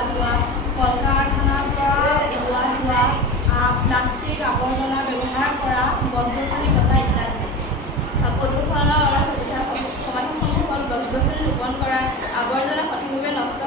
ওলোৱা ধোৱা, কল কাৰখানাৰ পৰা ওলোৱা ধোৱা, প্লাষ্টিক আৱৰ্জনা ব্যৱহাৰ কৰা, গছ-গছনি কটা ইত্যাদি। প্ৰদূষণৰ সুবিধা সমাধানসমূহ হ'ল গছ-গছনি ৰোপণ কৰা, আৱৰ্জনা সঠিকভাৱে নষ্ট